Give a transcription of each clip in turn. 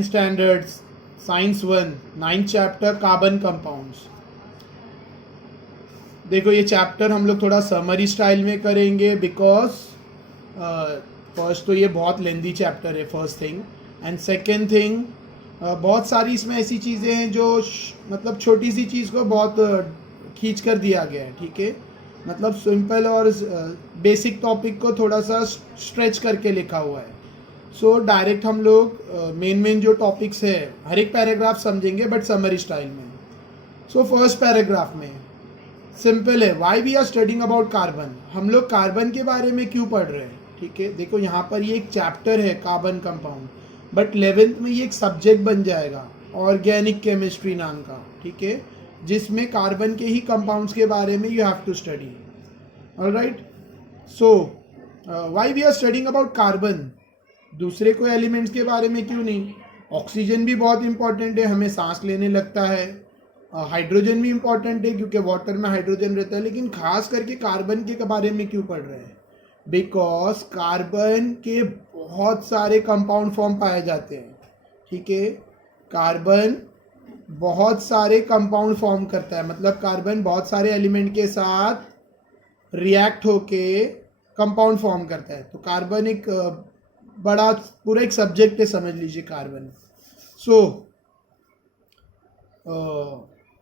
10th standards science 1 9th chapter carbon compounds. देखो ये chapter हम लोग थोड़ा समरी स्टाइल में करेंगे बिकॉज फर्स्ट तो ये बहुत लेंदी चैप्टर है first thing, and second thing बहुत सारी इसमें ऐसी चीज़ें हैं जो मतलब छोटी सी चीज़ को बहुत खींच कर दिया गया है। ठीक है, मतलब सिंपल और बेसिक टॉपिक को थोड़ा सा स्ट्रेच करके लिखा हुआ है। सो डायरेक्ट हम लोग मेन जो टॉपिक्स है हर एक पैराग्राफ समझेंगे बट समरी स्टाइल में। सो फर्स्ट पैराग्राफ में सिंपल है, why we are studying about carbon. हम लोग कार्बन के बारे में क्यों पढ़ रहे हैं। ठीक है, देखो यहाँ पर ये एक चैप्टर है कार्बन कंपाउंड, बट 11th में ये एक सब्जेक्ट बन जाएगा ऑर्गेनिक केमिस्ट्री नाम का। ठीक है, जिसमें कार्बन के ही कंपाउंड्स के बारे में you have to study. Alright, so why we are studying about carbon. दूसरे कोई एलिमेंट्स के बारे में क्यों नहीं। ऑक्सीजन भी बहुत इंपॉर्टेंट है, हमें सांस लेने लगता है। हाइड्रोजन भी इंपॉर्टेंट है क्योंकि वाटर में हाइड्रोजन रहता है, लेकिन खास करके कार्बन के बारे में क्यों पढ़ रहे हैं। बिकॉज कार्बन के बहुत सारे कंपाउंड फॉर्म पाए जाते हैं। ठीक है, कार्बन बहुत सारे कंपाउंड फॉर्म करता है, मतलब कार्बन बहुत सारे एलिमेंट के साथ रिएक्ट होके कंपाउंड फॉर्म करता है। तो कार्बन एक बड़ा पूरा एक सब्जेक्ट है, समझ लीजिए कार्बन। सो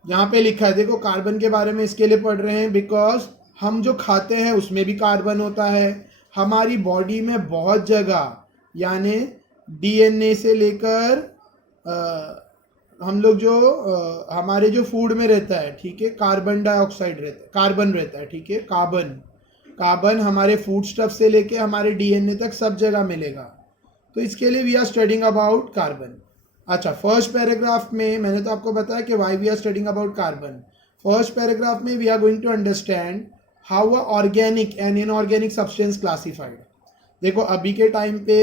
यहाँ पे लिखा है, देखो कार्बन के बारे में इसके लिए पढ़ रहे हैं बिकॉज हम जो खाते हैं उसमें भी कार्बन होता है। हमारी बॉडी में बहुत जगह यानी डीएनए से लेकर हम लोग जो हमारे जो फूड में रहता है, ठीक है, कार्बन डाइऑक्साइड रहता है, कार्बन रहता है। ठीक है, कार्बन हमारे फूड स्टफ से लेके हमारे डीएनए तक सब जगह मिलेगा। तो इसके लिए we are studying about carbon. अच्छा, फर्स्ट पैराग्राफ में मैंने तो आपको बताया कि why we are studying about carbon. First paragraph में we are going to understand how a organic and inorganic substance classified. देखो अभी के टाइम पे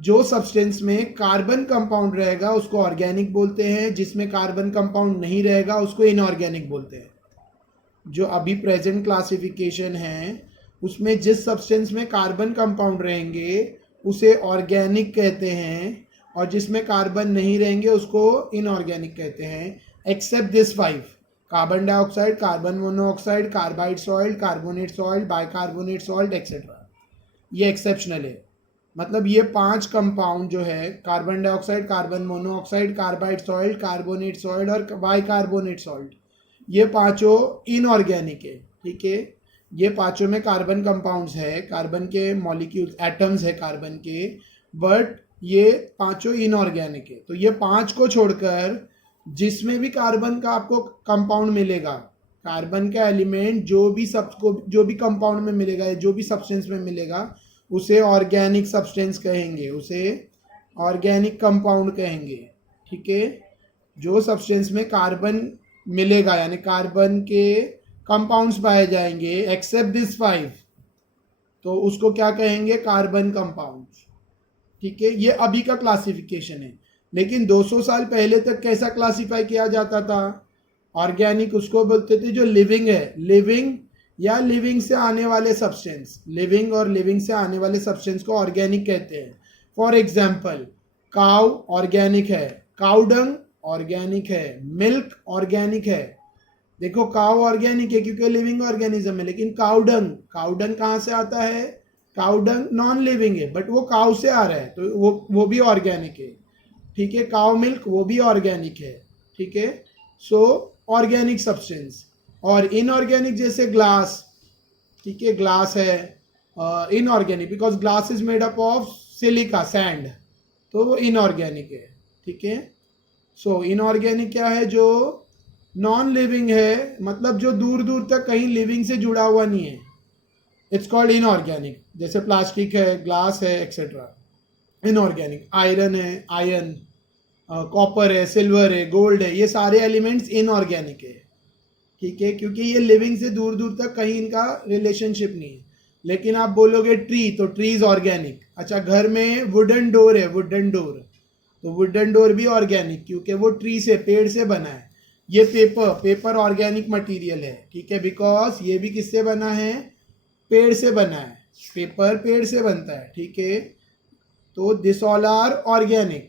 जो सब्सटेंस में कार्बन कंपाउंड रहेगा उसको ऑर्गेनिक बोलते हैं, जिसमें कार्बन कंपाउंड नहीं रहेगा उसको इनऑर्गेनिक बोलते हैं। जो अभी प्रेजेंट क्लासिफिकेशन है उसमें जिस सब्सटेंस में कार्बन कंपाउंड रहेंगे उसे ऑर्गेनिक कहते हैं, और जिसमें कार्बन नहीं रहेंगे उसको इनऑर्गेनिक कहते हैं। Except this 5, carbon dioxide, carbon monoxide, carbide salt, carbonate salt, bicarbonate salt etcetera. ये एक्सेप्शनल है, मतलब ये 5 कंपाउंड जो है carbon dioxide, carbon monoxide, carbide salt, carbonate salt और बाइकार्बोनेट सॉल्ट, ये पांचों इनऑर्गेनिक है। ठीक है, ये पांचों में कार्बन कंपाउंड्स है, कार्बन के मॉलिक्यूल्स एटम्स है कार्बन के, बट ये पांचों इनऑर्गेनिक है। तो ये 5 को छोड़कर जिसमें भी कार्बन का आपको कंपाउंड मिलेगा, कार्बन का एलिमेंट जो भी कंपाउंड में मिलेगा, जो भी सब्सटेंस में मिलेगा उसे ऑर्गेनिक सब्सटेंस कहेंगे, उसे ऑर्गेनिक कंपाउंड कहेंगे। ठीक है, जो सब्सटेंस में कार्बन मिलेगा यानी कार्बन के कंपाउंड्स पाए जाएंगे एक्सेप्ट दिस 5, तो उसको क्या कहेंगे, कार्बन कंपाउंड्स। ठीक है, ये अभी का क्लासिफिकेशन है, लेकिन 200 साल पहले तक कैसा क्लासिफाई किया जाता था। ऑर्गेनिक उसको बोलते थे जो लिविंग है, लिविंग या लिविंग से आने वाले सब्सटेंस, लिविंग और लिविंग से आने वाले सब्सटेंस को ऑर्गेनिक कहते हैं। फॉर एग्जाम्पल काउ ऑर्गेनिक है, काउडंग ऑर्गेनिक है, मिल्क ऑर्गेनिक है। देखो काउ ऑर्गेनिक है क्योंकि लिविंग ऑर्गेनिज्म है, लेकिन काउडंग कहाँ से आता है, काउडंग नॉन लिविंग है बट वो काउ से आ रहा है तो वो भी ऑर्गेनिक है। ठीक है, काउ मिल्क वो भी ऑर्गेनिक है। ठीक है, सो ऑर्गेनिक सब्सटेंस। और इनऑर्गेनिक जैसे ग्लास, ठीक है, ग्लास है inorganic because glass is made up of silica sand, तो वो इनऑर्गेनिक है। ठीक है, सो इनऑर्गेनिक क्या है, जो नॉन लिविंग है, मतलब जो दूर दूर तक कहीं लिविंग से जुड़ा हुआ नहीं है, इट्स कॉल्ड इनऑर्गेनिक। जैसे प्लास्टिक है, ग्लास है एक्सेट्रा, इनऑर्गेनिक। आयरन है, आयरन, कॉपर है, सिल्वर है, गोल्ड है, ये सारे एलिमेंट्स इनऑर्गेनिक है। ठीक है, क्योंकि ये लिविंग से दूर दूर तक कहीं इनका रिलेशनशिप नहीं है। लेकिन आप बोलोगे ट्री, तो ट्री इज ऑर्गेनिक। अच्छा, घर में वुडन डोर है, वुडन डोर, तो वुडन डोर भी ऑर्गेनिक क्योंकि वो ट्री से, पेड़ से बना है। ये पेपर ऑर्गेनिक मटेरियल है। ठीक है, बिकॉज ये भी किससे बना है, पेड़ से बना है, पेपर पेड़ से बनता है। ठीक है, तो this all are organic.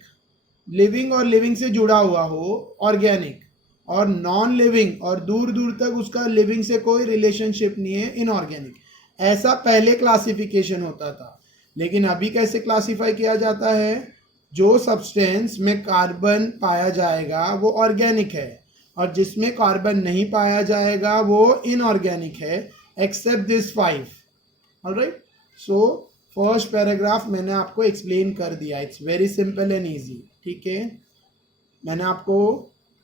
Living और लिविंग से जुड़ा हुआ हो ऑर्गेनिक, और नॉन लिविंग और दूर दूर तक उसका लिविंग से कोई रिलेशनशिप नहीं है इनऑर्गेनिक। ऐसा पहले क्लासिफिकेशन होता था, लेकिन अभी कैसे क्लासिफाई किया जाता है? जो सब्सटेंस में कार्बन पाया जाएगा वो ऑर्गेनिक है, और जिसमें कार्बन नहीं पाया जाएगा वो इनऑर्गेनिक है, except this 5। Alright, so first paragraph मैंने आपको एक्सप्लेन कर दिया, it's very simple and easy. ठीक है, मैंने आपको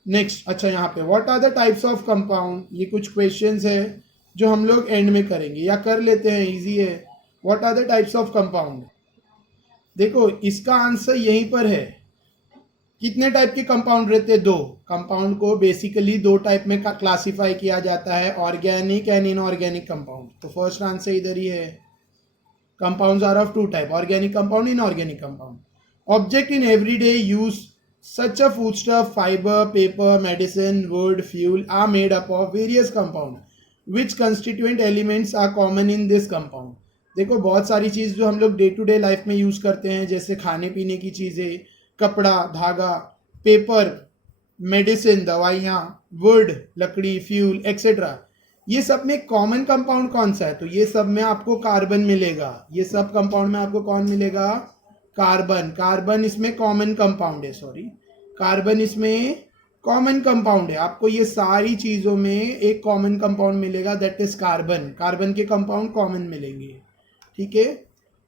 नेक्स्ट, अच्छा यहाँ पे what are the types of compound, ये कुछ क्वेश्चंस है जो हम लोग एंड में करेंगे या कर लेते हैं, इजी है। What are the types of compound, देखो इसका आंसर यहीं पर है। कितने टाइप के कंपाउंड रहते हैं? दो। कंपाउंड को बेसिकली दो टाइप में क्लासिफाई किया जाता है, ऑर्गेनिक एंड इनऑर्गेनिक कंपाउंड। तो फर्स्ट आंसर इधर ही है, compounds are of two type, organic compound, inorganic compound. Object in everyday use such a foodstuff, fiber, paper, medicine, wood, fuel are made up of various compound which constituent elements are common in this compound. देखो बहुत सारी चीज़ जो हम लोग day to day life में use करते हैं, जैसे खाने पीने की चीज़ें, कपड़ा, धागा, पेपर, मेडिसिन, दवाइयाँ, वुड, लकड़ी, फ्यूल एक्सेट्रा, ये सब में कॉमन कंपाउंड कौन सा है? तो ये सब में आपको कार्बन मिलेगा। ये सब कंपाउंड में आपको कौन मिलेगा? कार्बन। कार्बन इसमें कॉमन कंपाउंड है, सॉरी, कार्बन इसमें कॉमन कंपाउंड है। आपको ये सारी चीज़ों में एक कॉमन कंपाउंड मिलेगा, दैट इज कार्बन। कार्बन के कंपाउंड कॉमन मिलेंगे। ठीक है,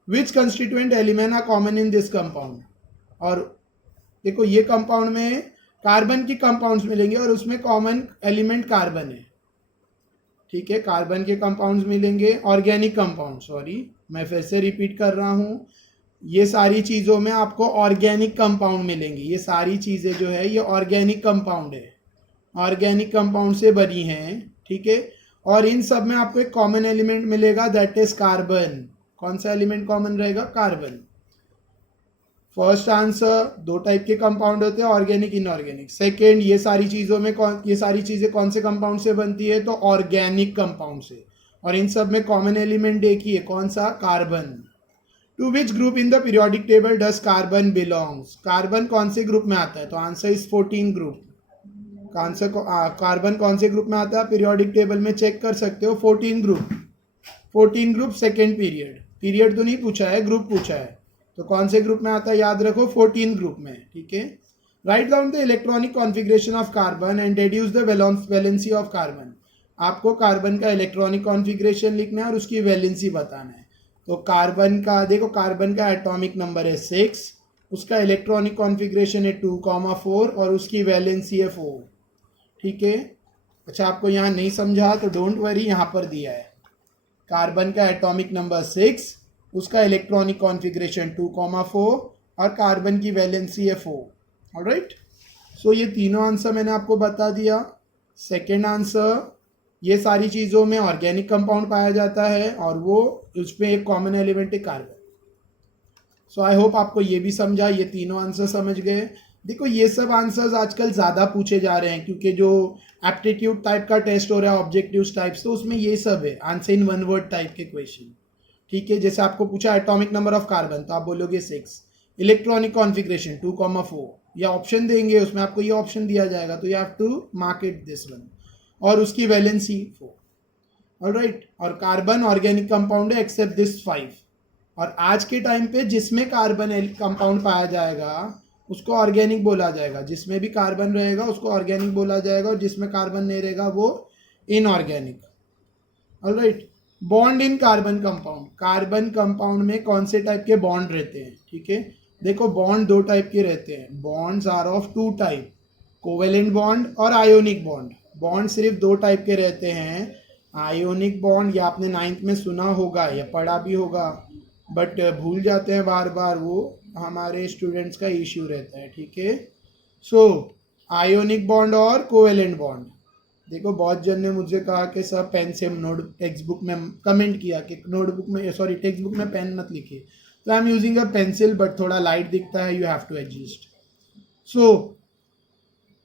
which constituent element are common in this compound, और देखो ये कंपाउंड में कार्बन की कंपाउंड्स मिलेंगे और उसमें कॉमन एलिमेंट कार्बन है। ठीक है, कार्बन के कंपाउंड्स मिलेंगे, ऑर्गेनिक कंपाउंड, सॉरी मैं फिर से रिपीट कर रहा हूँ, ये सारी चीज़ों में आपको ऑर्गेनिक कंपाउंड मिलेंगे। ये सारी चीज़ें जो है ये ऑर्गेनिक कंपाउंड है, ऑर्गेनिक कंपाउंड से बनी हैं। ठीक है, और इन सब में आपको एक कॉमन एलिमेंट मिलेगा, दैट इज कार्बन। कौन सा एलिमेंट कॉमन रहेगा? कार्बन। फर्स्ट आंसर, दो टाइप के कंपाउंड होते हैं, ऑर्गेनिक, इनऑर्गेनिक। सेकेंड, ये सारी चीज़ों में ये सारी चीज़ें कौन से कंपाउंड से बनती है? तो ऑर्गेनिक कंपाउंड से, और इन सब में कॉमन एलिमेंट एक ही है, कौन सा? Carbon. To which group in the periodic table does carbon belongs, carbon कौन से ग्रुप में आता है? तो answer is 14 group. Answer carbon कौन से ग्रुप में आता है? पीरियोडिक टेबल में चेक कर सकते हो, 14 group. 14 group, second period, period तो नहीं पूछा है, ग्रुप पूछा है, तो कौन से ग्रुप में आता है? याद रखो 14 ग्रुप में। ठीक है, write down the electronic configuration of carbon and deduce the valency of carbon. आपको कार्बन का इलेक्ट्रॉनिक कॉन्फ़िगरेशन लिखना है और उसकी वैलेंसी बताना है। तो कार्बन का देखो, कार्बन का एटॉमिक नंबर है 6, उसका इलेक्ट्रॉनिक कॉन्फ़िगरेशन है 2,4 और उसकी वैलेंसी है 4। ठीक है, अच्छा आपको यहाँ नहीं समझा तो डोंट वरी, यहाँ पर दिया है कार्बन का एटॉमिक नंबर 6, उसका इलेक्ट्रॉनिक कॉन्फ़िगरेशन 2,4 और कार्बन की वैलेंसी है 4। ऑलराइट, सो ये तीनों आंसर मैंने आपको बता दिया। सेकेंड आंसर, ये सारी चीज़ों में ऑर्गेनिक कंपाउंड पाया जाता है और वो उसमें एक कॉमन एलिमेंट है कार्बन। सो आई होप आपको ये भी समझा, ये तीनों आंसर समझ गए। देखो ये सब आंसर्स आजकल ज़्यादा पूछे जा रहे हैं, क्योंकि जो एप्टीट्यूड टाइप का टेस्ट हो रहा है, ऑब्जेक्टिव टाइप्स, तो उसमें ये सब है, answer in one word type के क्वेश्चन। ठीक है, जैसे आपको पूछा एटॉमिक नंबर ऑफ कार्बन, तो आप बोलोगे 6, इलेक्ट्रॉनिक कॉन्फ़िगरेशन 2,4, या ऑप्शन देंगे उसमें आपको ये ऑप्शन दिया जाएगा, तो you have to mark it this one, और उसकी वैलेंसी 4। ऑलराइट, और कार्बन ऑर्गेनिक कंपाउंड है एक्सेप्ट दिस 5, और आज के टाइम पे जिसमें कार्बन कंपाउंड पाया जाएगा उसको ऑर्गेनिक बोला जाएगा, जिसमें भी कार्बन रहेगा उसको ऑर्गेनिक बोला जाएगा, और जिसमें कार्बन नहीं रहेगा वो inorganic. Alright, bond in carbon compound, carbon compound में कौन से टाइप के बॉन्ड रहते हैं? ठीक है, देखो बॉन्ड दो टाइप के रहते हैं, bonds are of two type, covalent bond और आयोनिक बॉन्ड। बॉन्ड सिर्फ दो टाइप के रहते हैं, आयोनिक बॉन्ड, या आपने 9th में सुना होगा या पढ़ा भी होगा, बट भूल जाते हैं बार बार, वो हमारे स्टूडेंट्स का इश्यू रहता है। ठीक है, सो आयोनिक बॉन्ड और कोवेलेंट बॉन्ड। देखो बहुत जन ने मुझे कहा कि सर पेन से नोट, टेक्स्ट बुक में कमेंट किया कि नोटबुक में, सॉरी टेक्स्ट बुक में पेन मत लिखिए, तो I am using a pencil, but थोड़ा लाइट दिखता है, you have to adjust. So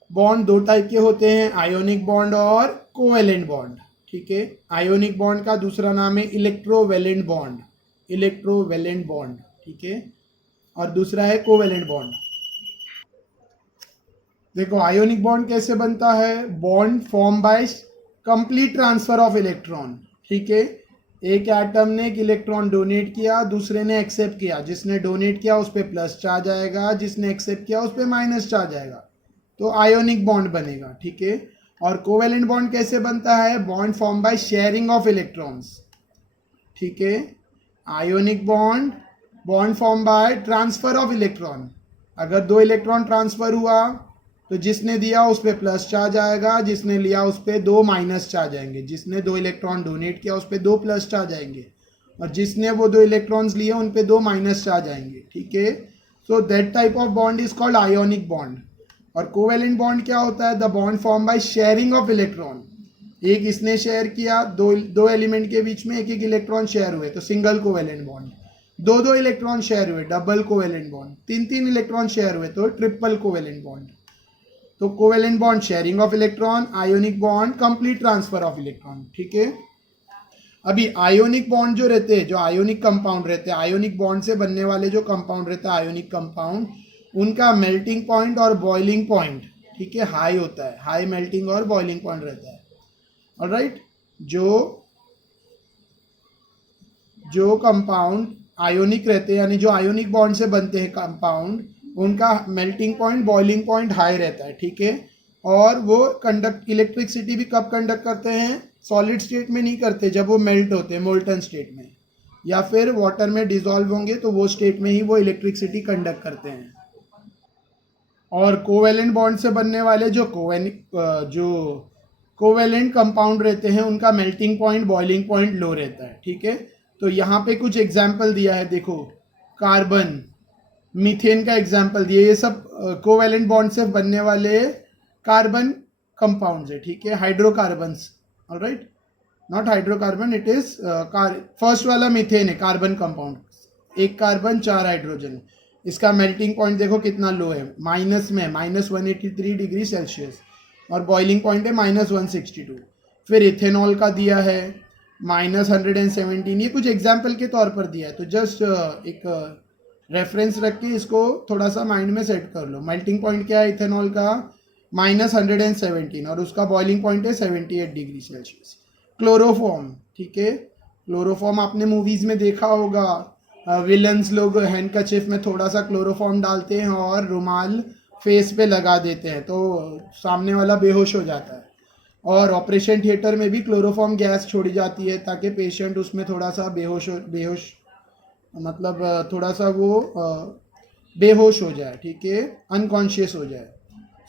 bond दो टाइप के होते हैं, आयोनिक बॉन्ड और कोवेलेंट बॉन्ड। ठीक है, आयोनिक बॉन्ड का दूसरा नाम है इलेक्ट्रोवेलेंट बॉन्ड, इलेक्ट्रोवेलेंट बॉन्ड। ठीक है, और दूसरा है कोवेलेंट बॉन्ड। देखो आयोनिक बॉन्ड कैसे बनता है, bond form by complete transfer of electron, ठीक है। एक एटम ने एक इलेक्ट्रॉन डोनेट किया, दूसरे ने एक्सेप्ट किया, जिसने डोनेट किया उस पर प्लस चार्ज आएगा, जिसने एक्सेप्ट किया उस पर माइनस चार्ज आएगा, तो आयोनिक बॉन्ड बनेगा, ठीक है। और कोवेलेंट बॉन्ड कैसे बनता है, bond form by sharing of electrons, ठीक है। Ionic bond, bond form by transfer of electron, अगर 2 इलेक्ट्रॉन ट्रांसफर हुआ तो जिसने दिया उस पर प्लस चार्ज आएगा, जिसने लिया उस पर 2 माइनस चार्ज आएंगे, जिसने 2 इलेक्ट्रॉन डोनेट किया उस पर 2 प्लस चार्ज आएंगे, और जिसने वो 2 इलेक्ट्रॉन्स लिए उन पे 2 माइनस चार्ज आएंगे, ठीक है। So that type of bond is called ionic bond. और कोवेलेंट बॉन्ड क्या होता है, the bond form by sharing of electron, एक इसने शेयर किया, दो एलिमेंट के बीच में एक एक इलेक्ट्रॉन शेयर हुए तो single covalent bond, 2 electron share हुए double covalent bond, 3 electron share हुए तो ट्रिपल कोवेलेंट बॉन्ड। तो covalent bond sharing of electron, ionic bond complete transfer of electron, ठीक है। अभी आयोनिक बॉन्ड जो रहते हैं, जो आयोनिक कंपाउंड रहते हैं, आयोनिक बॉन्ड से बनने वाले जो कंपाउंड रहता है आयोनिक कंपाउंड, उनका मेल्टिंग पॉइंट और बॉइलिंग पॉइंट, ठीक है, हाई होता है, हाई मेल्टिंग और बॉइलिंग पॉइंट रहता है, ऑलराइट। जो कंपाउंड आयोनिक रहते हैं, यानी जो आयोनिक बॉन्ड से बनते हैं कंपाउंड, उनका melting point boiling point high रहता है, ठीक है। और वो कंडक्ट इलेक्ट्रिसिटी भी कब कंडक्ट करते हैं, सॉलिड स्टेट में नहीं करते, जब वो मेल्ट होते हैं मोल्टन स्टेट में, या फिर वाटर में डिजॉल्व होंगे तो वो स्टेट में ही वो इलेक्ट्रिसिटी कंडक्ट करते हैं। और कोवेलेंट बॉन्ड से बनने वाले जो कोवेलेंट कंपाउंड रहते हैं, उनका मेल्टिंग पॉइंट बॉइलिंग पॉइंट लो रहता है, ठीक है। तो यहाँ पे कुछ एग्जाम्पल दिया है, देखो कार्बन, मीथेन का एग्जाम्पल दिया, ये सब कोवेलेंट बॉन्ड से बनने वाले कार्बन कंपाउंड्स है, ठीक है, hydrocarbons, alright, not hydrocarbon, it is first वाला मीथेन है कार्बन कंपाउंड, 1 कार्बन 4 हाइड्रोजन, इसका मेल्टिंग पॉइंट देखो कितना लो है, माइनस में -183 डिग्री सेल्सियस, और बॉइलिंग पॉइंट है -162। फिर इथेनॉल का दिया है -117, ये कुछ एग्जाम्पल के तौर पर दिया है, तो जस्ट एक रेफरेंस रख के इसको थोड़ा सा माइंड में सेट कर लो। मेल्टिंग पॉइंट क्या है इथेनॉल का, -117, और उसका बॉइलिंग पॉइंट है 78 डिग्री सेल्सियस। क्लोरोफॉर्म, ठीक है, क्लोरोफॉर्म आपने मूवीज़ में देखा होगा, विलन्स लोग हैंडकरचिफ में थोड़ा सा क्लोरोफॉर्म डालते हैं और रुमाल फेस पे लगा देते हैं तो सामने वाला बेहोश हो जाता है। और ऑपरेशन थिएटर में भी क्लोरोफॉर्म गैस छोड़ी जाती है ताकि पेशेंट उसमें थोड़ा सा बेहोश मतलब थोड़ा सा वो बेहोश हो जाए, ठीक है, अनकॉन्शियस हो जाए।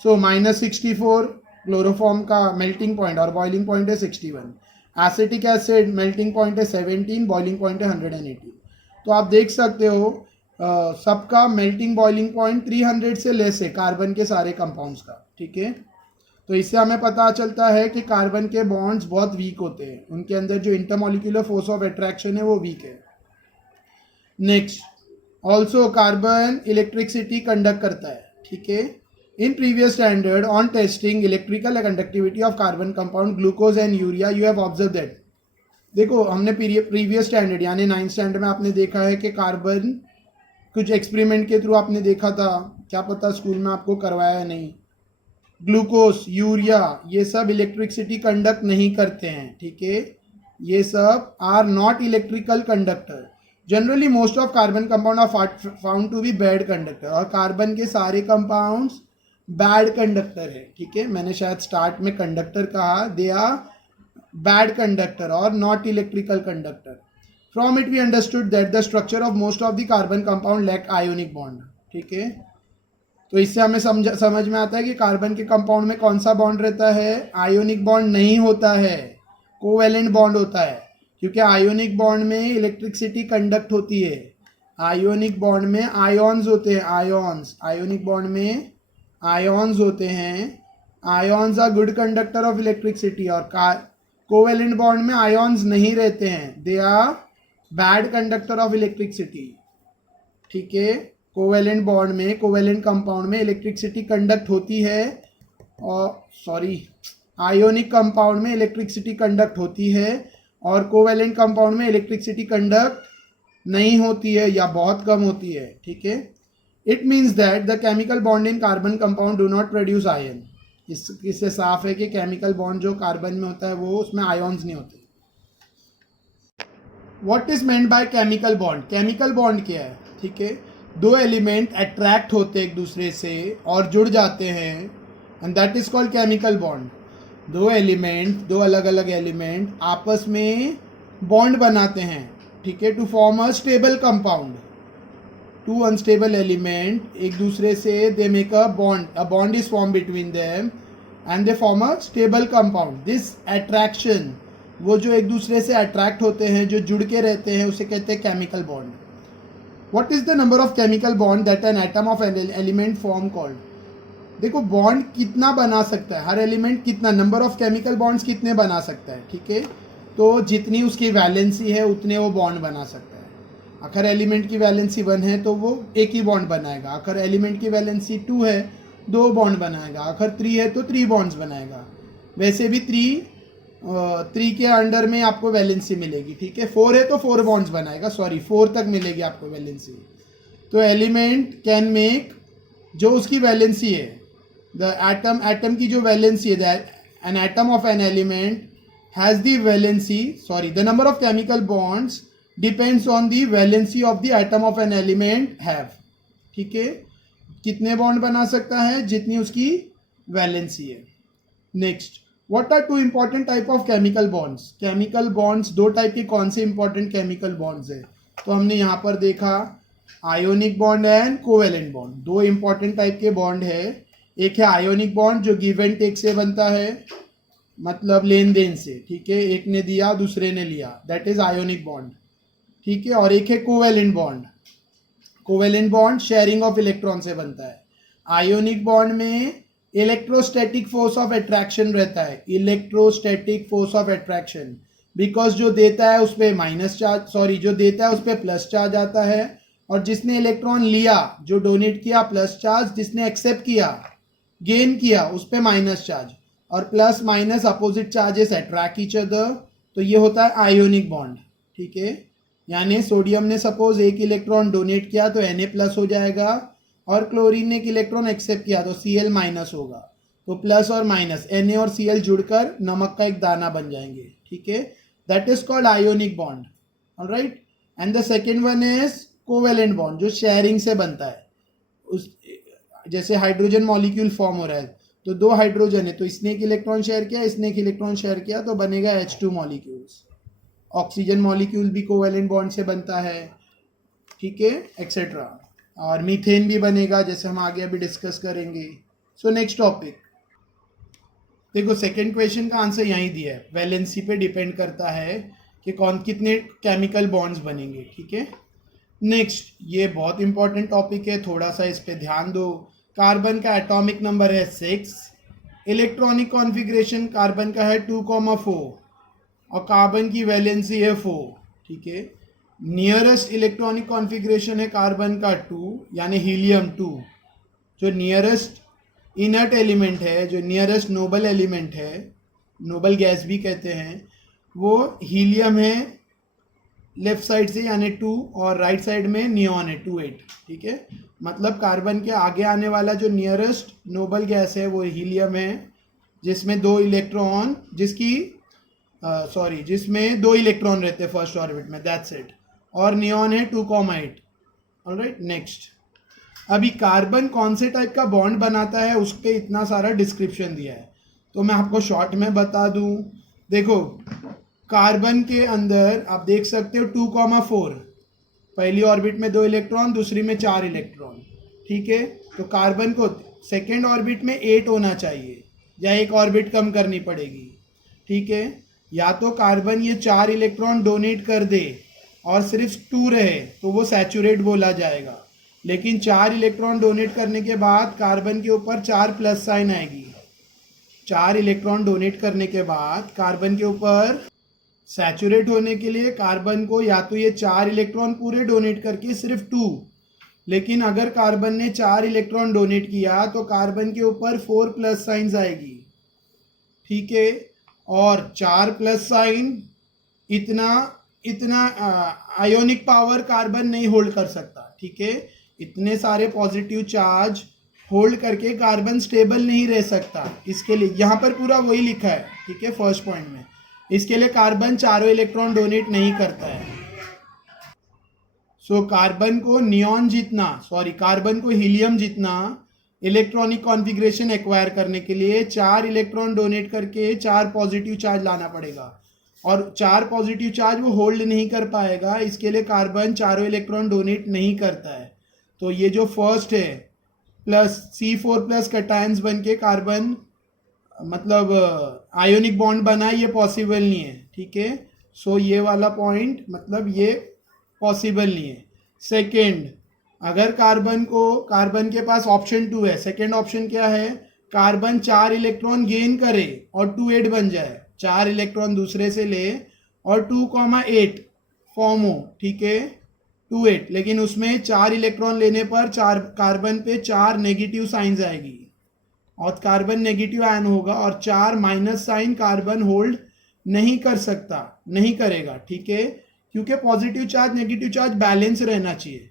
सो -64 क्लोरोफॉर्म का मेल्टिंग पॉइंट और बॉइलिंग पॉइंट है 61। एसिटिक एसिड मेल्टिंग पॉइंट है 17, बॉइलिंग पॉइंट है 180। तो आप देख सकते हो सबका मेल्टिंग बॉइलिंग पॉइंट 300 से लेस है कार्बन के सारे कंपाउंड्स का, ठीक है। तो इससे हमें पता चलता है कि कार्बन के बॉन्ड्स बहुत वीक होते हैं, उनके अंदर जो इंटरमॉलिक्यूलर फोर्स ऑफ अट्रैक्शन है वो वीक है। Next, also carbon electricity conduct करता है, ठीक है। In previous standard on testing electrical conductivity of carbon compound glucose and urea, you have observe that, देखो हमने प्रीवियस स्टैंडर्ड यानी 9th स्टैंडर्ड में आपने देखा है कि कार्बन कुछ एक्सपेरिमेंट के थ्रू आपने देखा था, क्या पता स्कूल में आपको करवाया है नहीं, ग्लूकोज यूरिया ये सब इलेक्ट्रिसिटी कंडक्ट नहीं करते हैं, ठीक है, ये सब are not electrical conductor. Generally most of carbon compound are found to be bad conductor, और कार्बन के सारे कंपाउंड्स बैड कंडक्टर है, ठीक है। मैंने शायद स्टार्ट में कंडक्टर कहा, दे आर बैड कंडक्टर और not electrical conductor. From it we understood that the structure of most of the carbon compound lack ionic bond, ठीक है। तो इससे हमें समझ में आता है कि कार्बन के कंपाउंड में कौन सा बॉन्ड रहता है, आयोनिक बॉन्ड नहीं होता है, कोवेलेंट बॉन्ड होता है, क्योंकि आयोनिक बॉन्ड में इलेक्ट्रिसिटी कंडक्ट होती है। आयोनिक बॉन्ड में आयोन्स होते हैं, आयोन्स, आयोनिक बॉन्ड में आयोन्स होते हैं, ions are good conductor of electricity, और कोवेलेंट बॉन्ड में आयोन्स नहीं रहते हैं, they are bad conductor of electricity, ठीक है। कोवेलेंट बॉन्ड में, कोवेलेंट कंपाउंड में इलेक्ट्रिसिटी कंडक्ट होती है, और आयोनिक कंपाउंड में इलेक्ट्रिसिटी कंडक्ट होती है, और कोवेलेंट कंपाउंड में इलेक्ट्रिसिटी कंडक्ट नहीं होती है या बहुत कम होती है, ठीक है। It means that the chemical bond in carbon compound do not produce ion. इससे साफ है कि केमिकल बॉन्ड जो कार्बन में होता है वो उसमें आयन्स नहीं होते। What is meant by chemical bond? Chemical bond क्या है? ठीक है, दो एलिमेंट अट्रैक्ट होते एक दूसरे से और जुड़ जाते हैं and that is called chemical bond. दो एलिमेंट, दो अलग अलग एलिमेंट आपस में बॉन्ड बनाते हैं, ठीक है, to form a stable compound. Two unstable element एक दूसरे से they make a bond is form between them and they form a stable compound. This attraction, वो जो एक दूसरे से अट्रैक्ट होते हैं, जो जुड़ के रहते हैं, उसे कहते हैं chemical bond. What is the number of chemical bond that an atom of an element form called? देखो बॉन्ड कितना बना सकता है, हर एलिमेंट कितना, नंबर ऑफ केमिकल बॉन्ड्स कितने बना सकता है, ठीक है, तो जितनी उसकी वैलेंसी है उतने वो बॉन्ड बना सकता है। अगर एलिमेंट की वैलेंसी 1 है तो वो एक ही बॉन्ड बनाएगा, अगर एलिमेंट की वैलेंसी 2 है 2 बॉन्ड बनाएगा, अगर 3 है तो 3 बॉन्ड्स बनाएगा। वैसे भी 3 के अंडर में आपको वैलेंसी मिलेगी, ठीक है, 4 है तो 4 बॉन्ड्स बनाएगा, सॉरी 4 तक मिलेगी आपको वैलेंसी। तो एलिमेंट कैन मेक, जो उसकी वैलेंसी है, द एटम की जो वैलेंसी है, an atom of an element has the valency, sorry the number of chemical bonds depends on the valency of the atom of an element have. ठीक है, कितने bond बना सकता है, जितनी उसकी वैलेंसी है। Next, what are 2 important type of chemical bonds? Chemical bonds 2 type के कौन से इंपॉर्टेंट केमिकल बॉन्ड्स है? तो हमने यहाँ पर देखा ionic bond and covalent bond. 2 important type के बॉन्ड है। एक है आयोनिक बॉन्ड जो गिव एंड टेक से बनता है, मतलब लेन देन से, ठीक है, एक ने दिया दूसरे ने लिया, दैट इज आयोनिक बॉन्ड, ठीक है। और एक है covalent bond. Covalent bond sharing of electron से बनता है। आयोनिक बॉन्ड में इलेक्ट्रोस्टैटिक फोर्स ऑफ अट्रैक्शन रहता है, electrostatic force of attraction, because जो देता है उस पर माइनस चार्ज, सॉरी जो देता है उस पर प्लस चार्ज आता है, और जिसने इलेक्ट्रॉन लिया, जो डोनेट किया प्लस चार्ज, जिसने एक्सेप्ट किया, गेन किया, उस पर माइनस चार्ज, और plus minus opposite charges attract each other, तो ये होता है आयोनिक बॉन्ड, ठीक है। यानी सोडियम ने सपोज एक इलेक्ट्रॉन डोनेट किया तो Na+ हो जाएगा, और क्लोरीन ने एक इलेक्ट्रॉन एक्सेप्ट किया तो Cl- होगा, तो प्लस और माइनस Na और Cl जुड़कर नमक का एक दाना बन जाएंगे, ठीक है। That is called ionic bond, alright. And the second one is covalent bond, जो शेयरिंग से बनता है। उस जैसे हाइड्रोजन मॉलिक्यूल फॉर्म हो रहा है, तो 2 हाइड्रोजन है, तो इसने एक इलेक्ट्रॉन शेयर किया, इसने एक इलेक्ट्रॉन शेयर किया, तो बनेगा H2 मॉलिक्यूल्स। ऑक्सीजन मॉलिक्यूल भी कोवेलेंट बॉन्ड से बनता है, ठीक है, एक्सेट्रा। और मीथेन भी बनेगा, जैसे हम आगे अभी डिस्कस करेंगे। सो नेक्स्ट टॉपिक देखो, सेकंड क्वेश्चन का आंसर यहीं दिया है, वैलेंसी पे डिपेंड करता है कि कौन कितने केमिकल बॉन्ड्स बनेंगे, ठीक है। नेक्स्ट, ये बहुत इंपॉर्टेंट टॉपिक है, थोड़ा सा इस पे ध्यान दो। कार्बन का एटॉमिक नंबर है 6, इलेक्ट्रॉनिक कॉन्फ़िगरेशन कार्बन का है 2,4, और कार्बन की वैलेंसी है 4, ठीक है। नियरेस्ट इलेक्ट्रॉनिक कॉन्फ़िगरेशन है कार्बन का 2, यानी हीलियम 2। जो नियरेस्ट इनर्ट एलिमेंट है, जो नियरेस्ट नोबल एलिमेंट है, नोबल गैस भी कहते हैं, वो हीलियम है लेफ्ट साइड से यानी 2, और राइट साइड में नियॉन है 28, ठीक है। मतलब कार्बन के आगे आने वाला जो नियरेस्ट नोबल गैस है वो हीलियम है, जिसमें 2 इलेक्ट्रॉन, जिसमें 2 इलेक्ट्रॉन रहते हैं फर्स्ट ऑर्बिट में, दैट्स इट। और नियॉन है 2,8, ऑलराइट। नेक्स्ट, अभी कार्बन कौन से टाइप का बॉन्ड बनाता है उस पर इतना सारा डिस्क्रिप्शन दिया है, तो मैं आपको शॉर्ट में बता दूं। देखो, कार्बन के अंदर आप देख सकते हो 2,4, पहली ऑर्बिट में 2 इलेक्ट्रॉन, दूसरी में 4 इलेक्ट्रॉन, ठीक है। तो कार्बन को सेकेंड ऑर्बिट में 8 होना चाहिए, या एक ऑर्बिट कम करनी पड़ेगी, ठीक है। या तो कार्बन ये 4 इलेक्ट्रॉन डोनेट कर दे और सिर्फ 2 रहे तो वो सैचुरेट बोला जाएगा, लेकिन 4 इलेक्ट्रॉन डोनेट करने के बाद कार्बन के ऊपर 4 प्लस साइन आएगी। 4 इलेक्ट्रॉन डोनेट करने के बाद कार्बन के ऊपर सैचुरेट होने के लिए कार्बन को या तो ये 4 इलेक्ट्रॉन पूरे डोनेट करके सिर्फ 2, लेकिन अगर कार्बन ने 4 इलेक्ट्रॉन डोनेट किया तो कार्बन के ऊपर 4 प्लस साइंस आएगी, ठीक है। और 4 प्लस साइन इतना आयोनिक पावर कार्बन नहीं होल्ड कर सकता, ठीक है। इतने सारे पॉजिटिव चार्ज होल्ड करके कार्बन स्टेबल नहीं रह सकता। इसके लिए यहाँ पर पूरा वही लिखा है, ठीक है, फर्स्ट पॉइंट में। इसके लिए कार्बन चारों इलेक्ट्रॉन डोनेट नहीं करता है। सो कार्बन को हीलियम जितना इलेक्ट्रॉनिक कॉन्फ़िगरेशन एक्वायर करने के लिए 4 इलेक्ट्रॉन डोनेट करके 4 पॉजिटिव चार्ज लाना पड़ेगा, और 4 पॉजिटिव चार्ज वो होल्ड नहीं कर पाएगा। इसके लिए कार्बन चारों इलेक्ट्रॉन डोनेट नहीं करता है। तो ये जो फर्स्ट है प्लस C4+ कैटायंस बन के कार्बन मतलब आयोनिक बॉन्ड बना, ये पॉसिबल नहीं है, ठीक है। सो ये वाला पॉइंट मतलब ये पॉसिबल नहीं है। सेकेंड, अगर कार्बन के पास ऑप्शन 2 है। सेकेंड ऑप्शन क्या है? कार्बन 4 इलेक्ट्रॉन गेन करे और 2 8 बन जाए, 4 इलेक्ट्रॉन दूसरे से ले और 2,8 फॉर्म हो, ठीक है, 2 8। लेकिन उसमें 4 इलेक्ट्रॉन लेने पर कार्बन पे 4 नेगेटिव साइंस आएगी और कार्बन नेगेटिव आयन होगा, और 4 माइनस साइन कार्बन होल्ड नहीं कर सकता, नहीं करेगा, ठीक है, क्योंकि positive charge negative charge balance रहना चाहिए।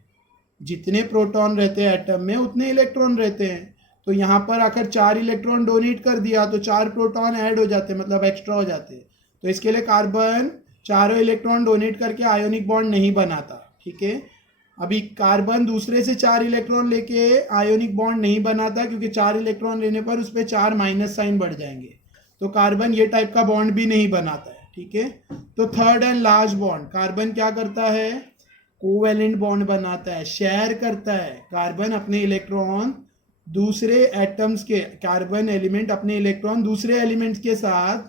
जितने प्रोटॉन रहते हैं एटम में उतने इलेक्ट्रॉन रहते हैं। तो यहाँ पर आकर 4 इलेक्ट्रॉन डोनेट कर दिया तो 4 प्रोटॉन ऐड हो जाते, मतलब एक्स्ट्रा हो जाते। तो इसके लिए कार्बन चारों इलेक्ट्रॉन डोनेट करके आयोनिक बॉन्ड नहीं बनाता, ठीक है। अभी कार्बन दूसरे से 4 इलेक्ट्रॉन लेके आयोनिक बॉन्ड नहीं बनाता, क्योंकि 4 इलेक्ट्रॉन लेने पर उस पर 4 माइनस साइन बढ़ जाएंगे। तो कार्बन ये टाइप का बॉन्ड भी नहीं बनाता है, ठीक है। तो third and last bond, carbon क्या करता है? कोवेलेंट बॉन्ड बनाता है, शेयर करता है। कार्बन अपने इलेक्ट्रॉन दूसरे एटम्स के, कार्बन एलिमेंट अपने इलेक्ट्रॉन दूसरे एलिमेंट्स के साथ